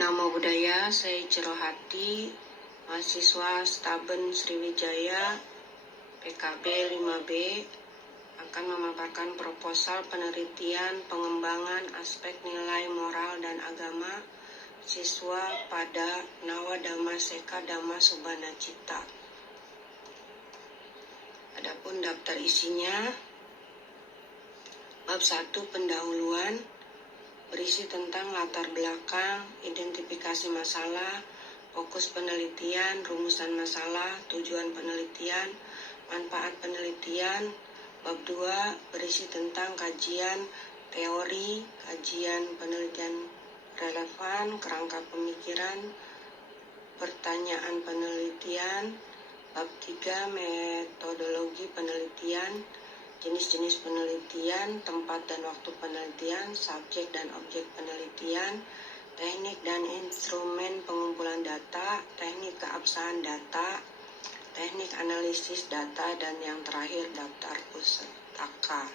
Namo Buddhaya, saya Cirohati, mahasiswa Staben Sriwijaya, PKB 5B, akan memaparkan proposal penelitian pengembangan aspek nilai moral dan agama siswa pada Nawadhammaseka Dhammasobana Citta. Adapun daftar isinya, bab 1 pendahuluan, berisi tentang latar belakang, identifikasi masalah, fokus penelitian, rumusan masalah, tujuan penelitian, manfaat penelitian. Bab 2 berisi tentang kajian teori, kajian penelitian relevan, kerangka pemikiran, pertanyaan penelitian. Bab 3 metodologi penelitian, jenis-jenis penelitian, tempat dan waktu penelitian, subjek dan objek penelitian, teknik dan instrumen pengumpulan data, teknik keabsahan data, teknik analisis data, dan yang terakhir daftar pustaka.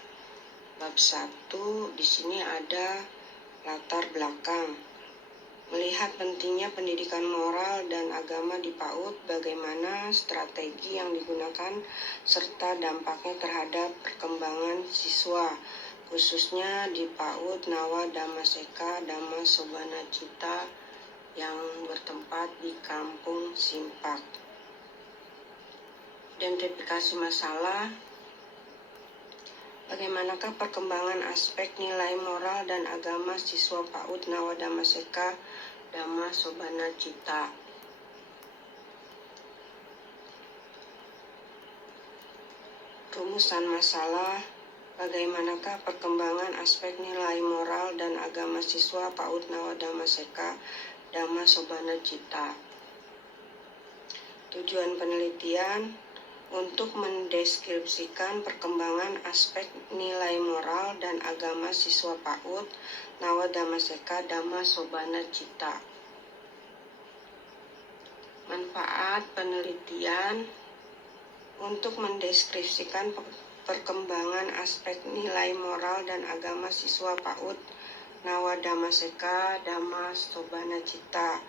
Bab 1 di sini ada latar belakang. Melihat pentingnya pendidikan moral dan agama di PAUD, bagaimana strategi yang digunakan serta dampaknya terhadap perkembangan siswa, khususnya di PAUD Nawadhammaseka Dhammasobana Citta yang bertempat di Kampung Simpak. Identifikasi masalah. Bagaimanakah perkembangan aspek nilai moral dan agama siswa PAUD Nawadhammaseka Dhammasobana Citta? Rumusan masalah. Bagaimanakah perkembangan aspek nilai moral dan agama siswa PAUD Nawadhammaseka Dhammasobana Citta? Tujuan penelitian untuk mendeskripsikan perkembangan aspek nilai moral dan agama siswa PAUD Nawadhammaseka Dhammasobana Citta. Manfaat penelitian untuk mendeskripsikan perkembangan aspek nilai moral dan agama siswa PAUD Nawadhammaseka Dhammasobana Citta.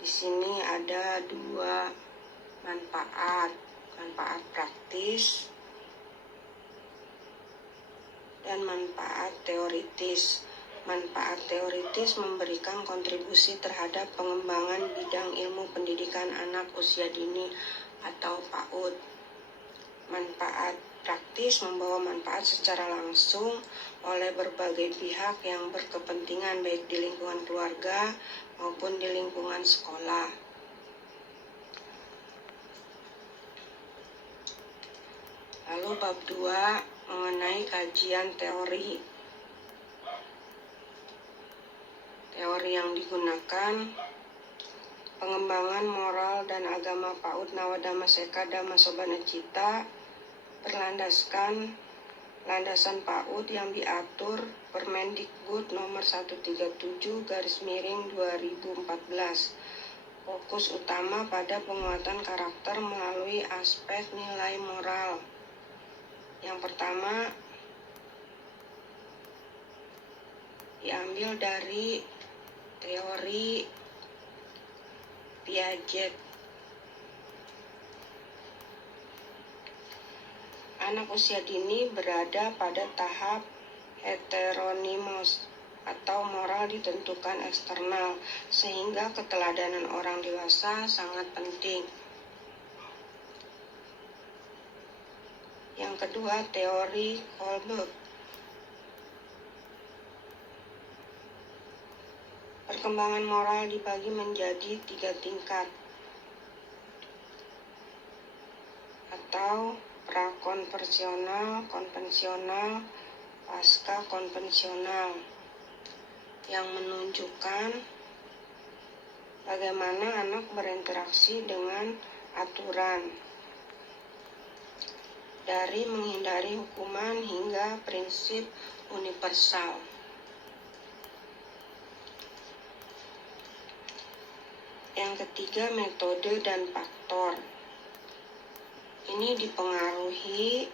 Di sini ada 2 manfaat praktis dan manfaat teoritis. Manfaat teoritis memberikan kontribusi terhadap pengembangan bidang ilmu pendidikan anak usia dini atau PAUD. Manfaat praktis membawa manfaat secara langsung oleh berbagai pihak yang berkepentingan, baik di lingkungan keluarga maupun di lingkungan sekolah. Lalu bab 2 mengenai kajian teori. Teori yang digunakan, pengembangan moral dan agama PAUD Nawadhammaseka Dhammasobana Citta berlandaskan landasan PAUD yang diatur Permendikbud nomor 137/2014. Fokus utama pada penguatan karakter melalui aspek nilai moral. Yang pertama diambil dari teori Piaget. Anak usia dini berada pada tahap heteronimos atau moral ditentukan eksternal, sehingga keteladanan orang dewasa sangat penting. Yang kedua, teori Kohlberg. Perkembangan moral dibagi menjadi 3 tingkat, atau prakonvensional, konvensional, pasca konvensional, yang menunjukkan bagaimana anak berinteraksi dengan aturan, dari menghindari hukuman hingga prinsip universal. Yang ketiga, metode dan faktor. Ini dipengaruhi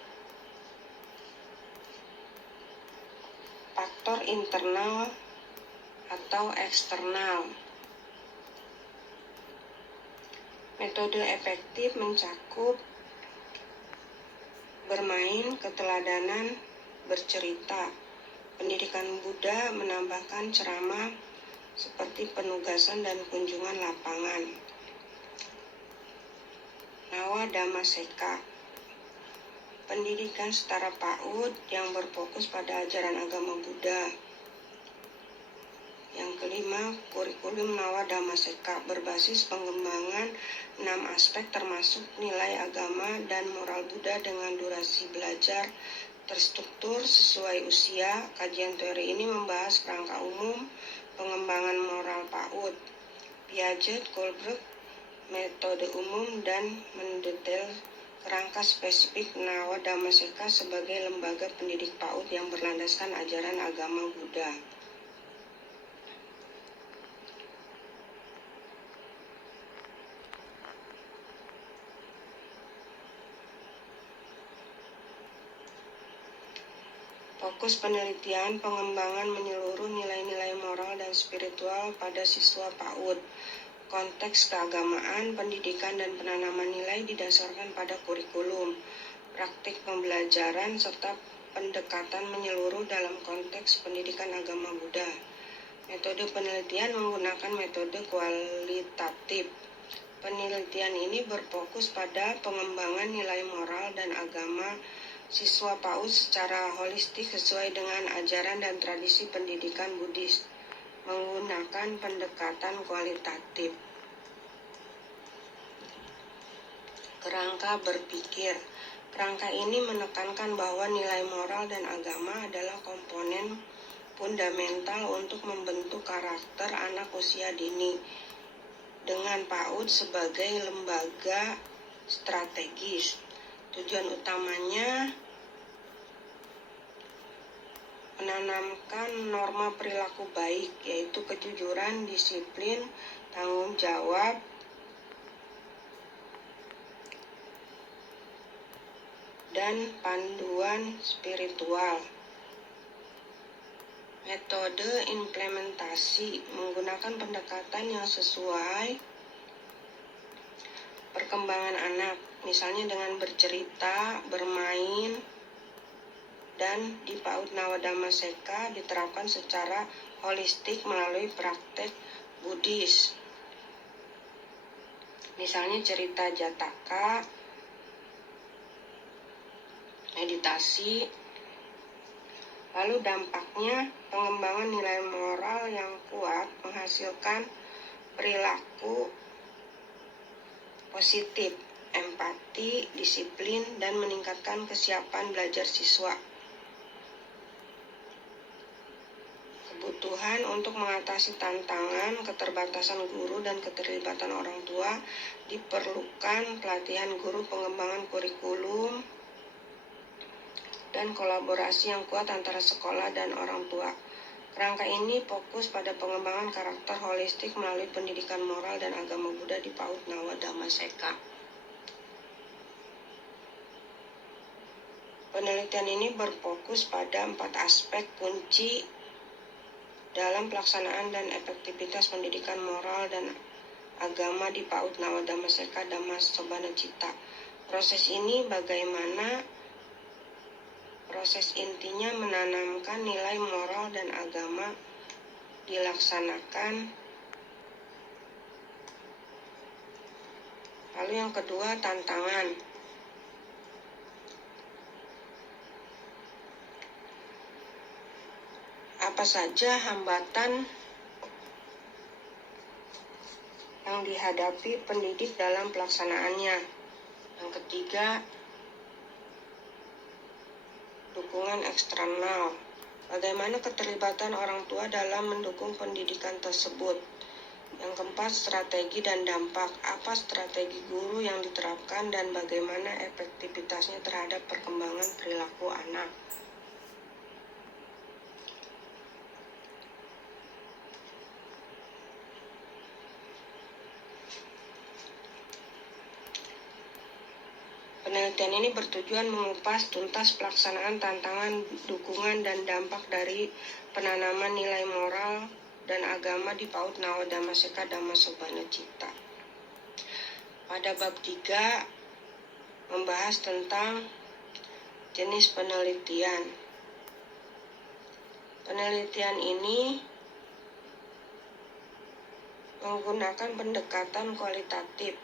faktor internal atau eksternal. Metode efektif mencakup bermain, keteladanan, bercerita. Pendidikan Buddha menambahkan ceramah seperti penugasan dan kunjungan lapangan. Nawa Dhammaseka, pendidikan setara PAUD yang berfokus pada ajaran agama Buddha. Yang kelima, kurikulum Nawa Dhammaseka berbasis pengembangan 6 aspek termasuk nilai agama dan moral Buddha dengan durasi belajar terstruktur sesuai usia. Kajian teori ini membahas kerangka umum pengembangan moral PAUD, Piaget, Goldberg, metode umum, dan mendetail kerangka spesifik Nawa Dhammaseka sebagai lembaga pendidik PAUD yang berlandaskan ajaran agama Buddha. Fokus penelitian pengembangan menyeluruh nilai-nilai moral dan spiritual pada siswa PAUD. Konteks keagamaan, pendidikan, dan penanaman nilai didasarkan pada kurikulum, praktik pembelajaran, serta pendekatan menyeluruh dalam konteks pendidikan agama Buddha. Metode penelitian menggunakan metode kualitatif. Penelitian ini berfokus pada pengembangan nilai moral dan agama siswa PAUD secara holistik sesuai dengan ajaran dan tradisi pendidikan Buddhis, menggunakan pendekatan kualitatif. Kerangka berpikir. Kerangka ini menekankan bahwa nilai moral dan agama adalah komponen fundamental untuk membentuk karakter anak usia dini, dengan PAUD sebagai lembaga strategis. Tujuan utamanya menanamkan norma perilaku baik, yaitu kejujuran, disiplin, tanggung jawab, dan panduan spiritual. Metode implementasi menggunakan pendekatan yang sesuai perkembangan anak, misalnya dengan bercerita, bermain, dan di PAUD Nawa Dhammaseka diterapkan secara holistik melalui praktek Buddhis. Misalnya cerita Jataka, meditasi. Lalu dampaknya, pengembangan nilai moral yang kuat menghasilkan perilaku positif, empati, disiplin, dan meningkatkan kesiapan belajar siswa. Kebutuhan untuk mengatasi tantangan, keterbatasan guru, dan keterlibatan orang tua, diperlukan pelatihan guru, pengembangan kurikulum, dan kolaborasi yang kuat antara sekolah dan orang tua. Kerangka ini fokus pada pengembangan karakter holistik melalui pendidikan moral dan agama Buddha di PAUD Nawa Dhammaseka. Penelitian ini berfokus pada 4 aspek kunci dalam pelaksanaan dan efektivitas pendidikan moral dan agama di PAUD Nawa Dhammaseka Dhammasobana Citta. Proses intinya menanamkan nilai moral dan agama dilaksanakan. Lalu yang kedua, tantangan. Apa saja hambatan yang dihadapi pendidik dalam pelaksanaannya? Yang ketiga, dukungan eksternal. Bagaimana keterlibatan orang tua dalam mendukung pendidikan tersebut? Yang keempat, strategi dan dampak. Apa strategi guru yang diterapkan dan bagaimana efektivitasnya terhadap perkembangan perilaku anak? Penelitian ini bertujuan mengupas tuntas pelaksanaan, tantangan, dukungan, dan dampak dari penanaman nilai moral dan agama di PAUD Nawa Dhammaseka Dhammasobana Citta. Pada bab 3 membahas tentang jenis penelitian. Penelitian ini menggunakan pendekatan kualitatif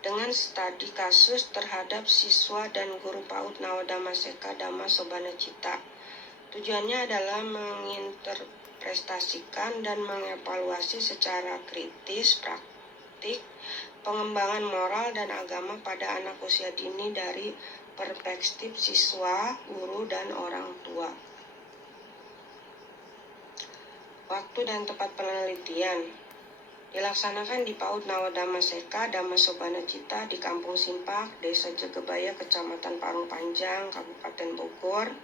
dengan studi kasus terhadap siswa dan guru PAUD Nawadama Seka Dhamma Sobana Citta. Tujuannya adalah menginterpretasikan dan mengevaluasi secara kritis praktik pengembangan moral dan agama pada anak usia dini dari perspektif siswa, guru, dan orang tua. Waktu dan tempat penelitian dilaksanakan di PAUD Nawadama Seka Dhamma Sobana Citta di Kampung Simpak, Desa Jegebaya, Kecamatan Parung Panjang, Kabupaten Bogor.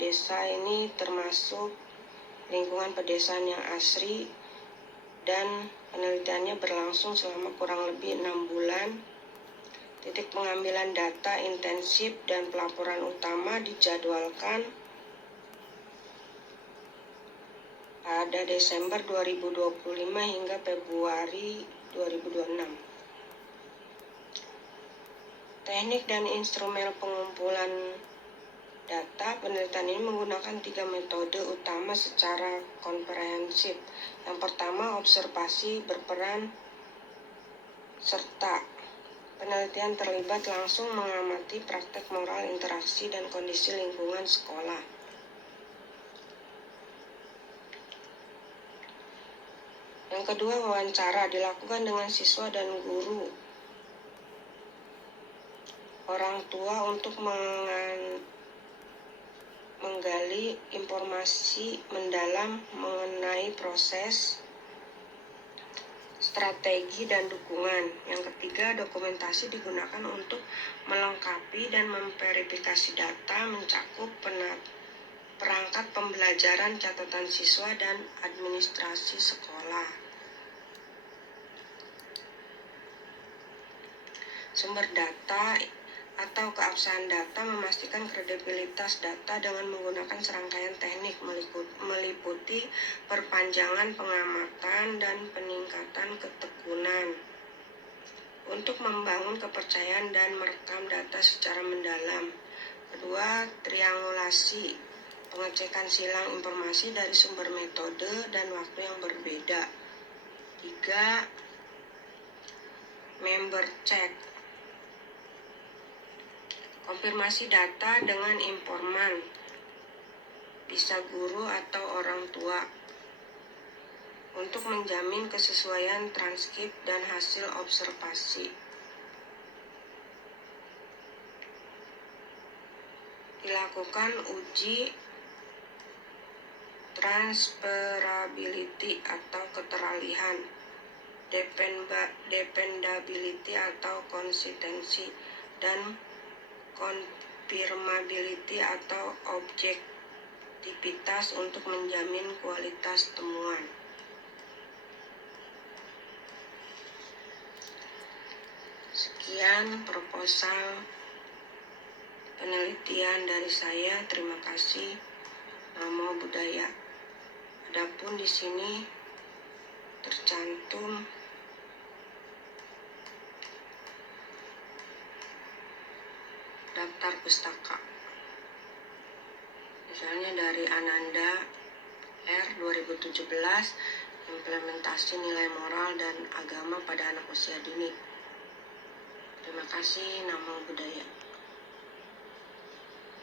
Desa ini termasuk lingkungan pedesaan yang asri dan penelitiannya berlangsung selama kurang lebih 6 bulan. Titik pengambilan data intensif dan pelaporan utama dijadwalkan pada Desember 2025 hingga Februari 2026. Teknik dan instrumen pengumpulan data penelitian ini menggunakan 3 metode utama secara komprehensif. Yang pertama, observasi berperan serta. Penelitian terlibat langsung mengamati praktek moral, interaksi, dan kondisi lingkungan sekolah. Yang kedua, wawancara dilakukan dengan siswa dan guru, orang tua untuk menggali informasi mendalam mengenai proses, strategi, dan dukungan. Yang ketiga, dokumentasi digunakan untuk melengkapi dan memverifikasi data mencakup perangkat pembelajaran, catatan siswa, dan administrasi sekolah. Sumber data atau keabsahan data memastikan kredibilitas data dengan menggunakan serangkaian teknik meliputi perpanjangan pengamatan dan peningkatan ketekunan untuk membangun kepercayaan dan merekam data secara mendalam. Kedua, triangulasi, pengecekan silang informasi dari sumber metode dan waktu yang berbeda. Tiga, member check, konfirmasi data dengan informan, bisa guru atau orang tua, untuk menjamin kesesuaian transkrip dan hasil observasi. Dilakukan uji transferability atau keteralihan, dependability atau konsistensi, dan confirmability atau objektivitas untuk menjamin kualitas temuan. Sekian proposal penelitian dari saya. Terima kasih. Namo Buddhaya. Adapun di sini tercantum daftar pustaka. Misalnya dari Ananda R 2017, implementasi nilai moral dan agama pada anak usia dini. Terima kasih. Namo Buddhaya.